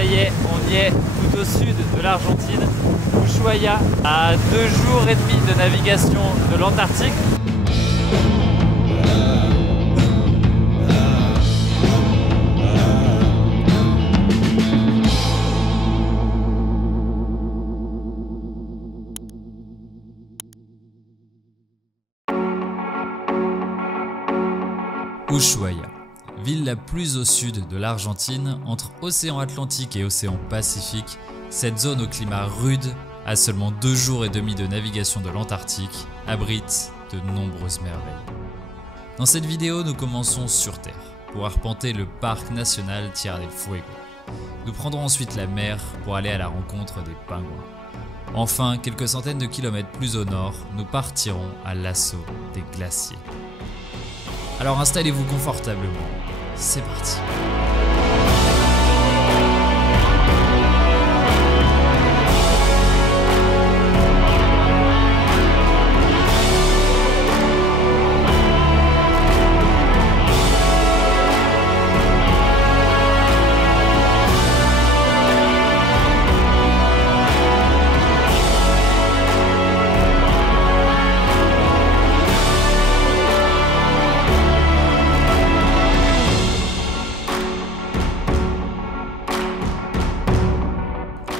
ça y est, on y est tout au sud de l'Argentine, Ushuaia, à 2 jours et demi de navigation de l'Antarctique. Ushuaia, ville la plus au sud de l'Argentine, entre océan Atlantique et océan Pacifique, cette zone au climat rude, à seulement 2 jours et demi de navigation de l'Antarctique, abrite de nombreuses merveilles. Dans cette vidéo, nous commençons sur Terre, pour arpenter le parc national Tierra del Fuego. Nous prendrons ensuite la mer pour aller à la rencontre des pingouins. Enfin, quelques centaines de kilomètres plus au nord, nous partirons à l'assaut des glaciers. Alors installez-vous confortablement, c'est parti.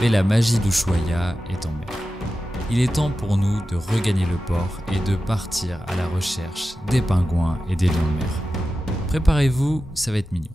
Mais la magie d'Ushuaia est en mer. Il est temps pour nous de regagner le port et de partir à la recherche des pingouins et des lions de mer. Préparez-vous, ça va être mignon.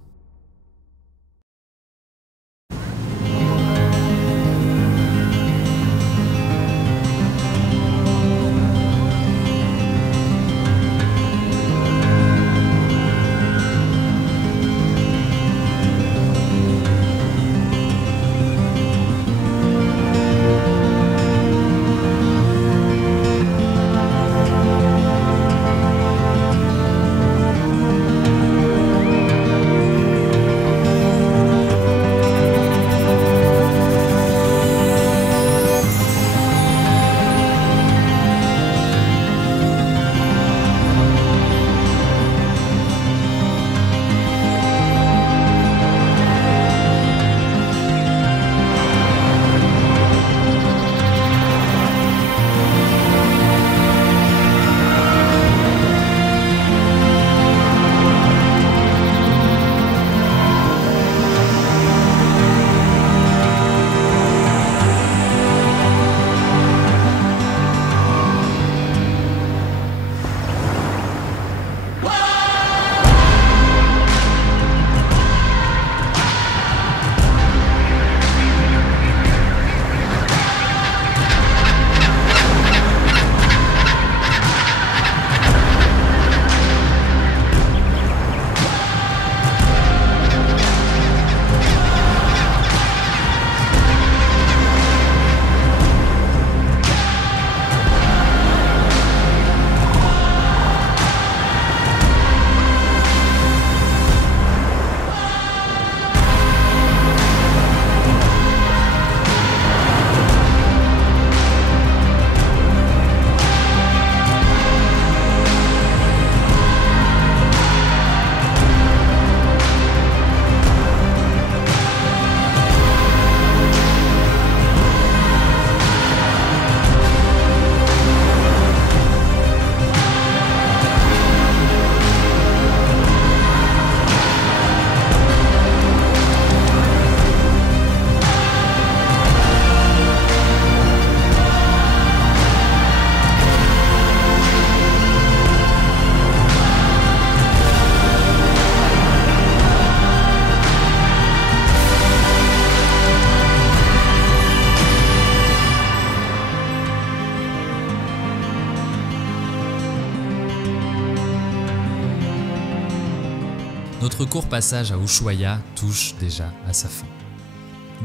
Notre court passage à Ushuaia touche déjà à sa fin.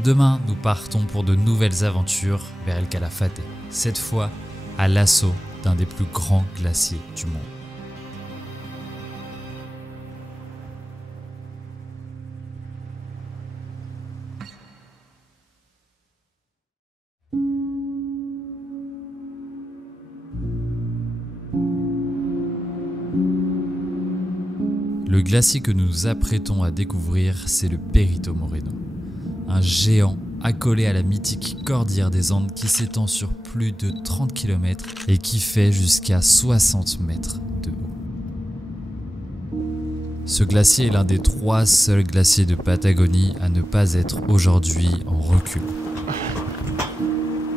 Demain, nous partons pour de nouvelles aventures vers El Calafate, cette fois à l'assaut d'un des plus grands glaciers du monde. Le glacier que nous nous apprêtons à découvrir, c'est le Perito Moreno. un géant accolé à la mythique cordillère des Andes qui s'étend sur plus de 30 km et qui fait jusqu'à 60 mètres de haut. Ce glacier est l'un des 3 seuls glaciers de Patagonie à ne pas être aujourd'hui en recul.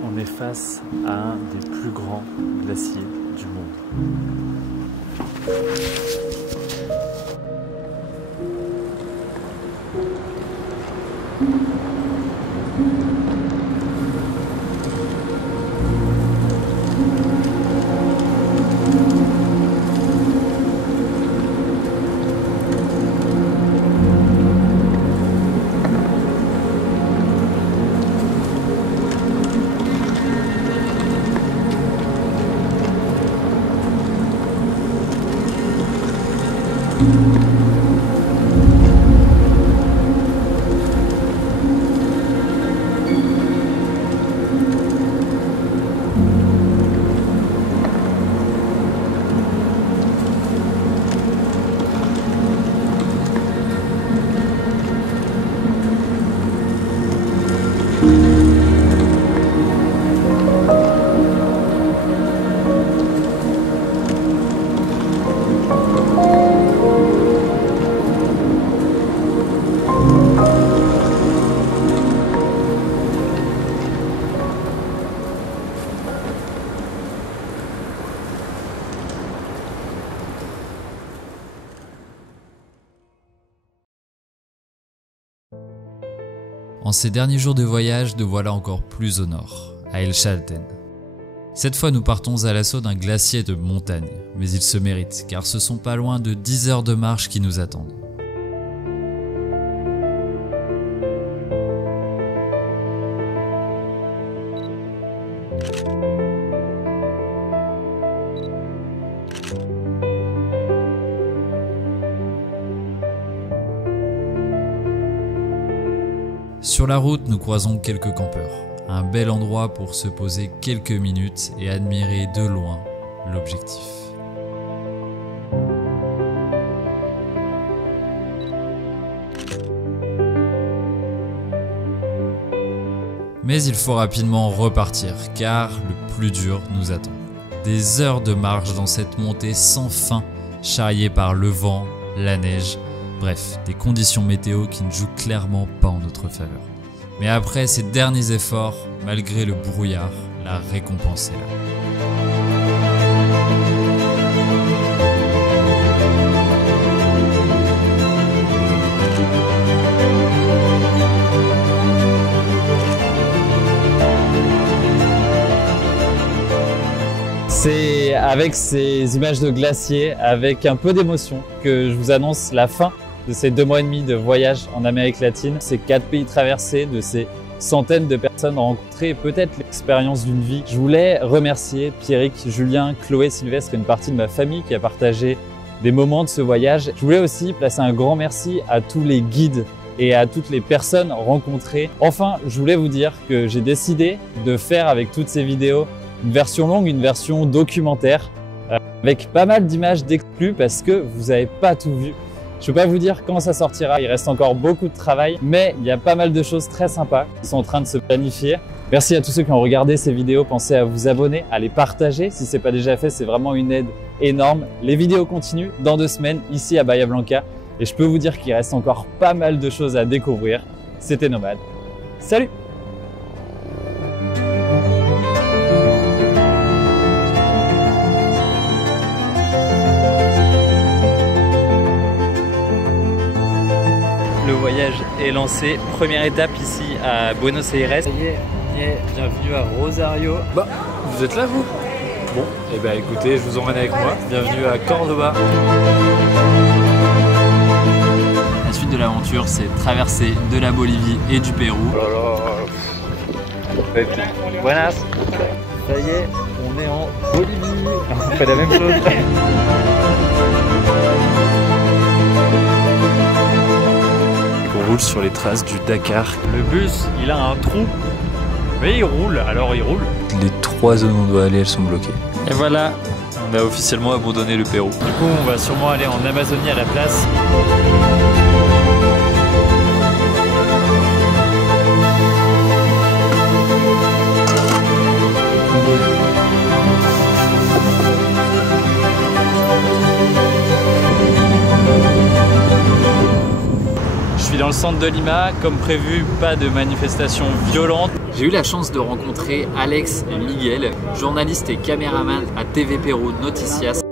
On est face à un des plus grands glaciers du monde. En ces derniers jours de voyage, nous voilà encore plus au nord, à Elshalten. Cette fois, nous partons à l'assaut d'un glacier de montagne, mais il se mérite, car ce sont pas loin de 10 heures de marche qui nous attendent. Sur la route, nous croisons quelques campeurs. Un bel endroit pour se poser quelques minutes et admirer de loin l'objectif. Mais il faut rapidement repartir car le plus dur nous attend. Des heures de marche dans cette montée sans fin, charriée par le vent, la neige, bref, des conditions météo qui ne jouent clairement pas en notre faveur. Mais après ces derniers efforts, malgré le brouillard, la récompense est là. C'est avec ces images de glacier, avec un peu d'émotion, que je vous annonce la fin de ces 2 mois et demi de voyage en Amérique latine, ces 4 pays traversés, de ces centaines de personnes rencontrées et peut-être l'expérience d'une vie. Je voulais remercier Pierrick, Julien, Chloé, Sylvestre et une partie de ma famille qui a partagé des moments de ce voyage. Je voulais aussi placer un grand merci à tous les guides et à toutes les personnes rencontrées. Enfin, je voulais vous dire que j'ai décidé de faire avec toutes ces vidéos une version longue, une version documentaire avec pas mal d'images d'exclus parce que vous n'avez pas tout vu. Je ne peux pas vous dire quand ça sortira, il reste encore beaucoup de travail, mais il y a pas mal de choses très sympas qui sont en train de se planifier. Merci à tous ceux qui ont regardé ces vidéos, pensez à vous abonner, à les partager si ce n'est pas déjà fait, c'est vraiment une aide énorme. Les vidéos continuent dans 2 semaines ici à Bahia Blanca et je peux vous dire qu'il reste encore pas mal de choses à découvrir. C'était Nomade. Salut! Le voyage est lancé. Première étape ici à Buenos Aires. Ça y est, on y est. Bienvenue à Rosario. Bah, vous êtes là vous? Bon, et bah écoutez, je vous emmène avec moi. Bienvenue à Cordoba. La suite de l'aventure, c'est traverser de la Bolivie et du Pérou. Oh là là. Buenas. Ça y est, on est en Bolivie. On fait la même chose. On roule sur les traces du Dakar. Le bus, il a un trou, mais il roule, alors il roule. Les 3 zones où on doit aller, elles sont bloquées. Et voilà, On a officiellement abandonné le Pérou. du coup on va sûrement aller en Amazonie à la place. centre de Lima. Comme prévu, pas de manifestation violente. J'ai eu la chance de rencontrer Alex Miguel, journaliste et caméraman à TV Pérou Noticias.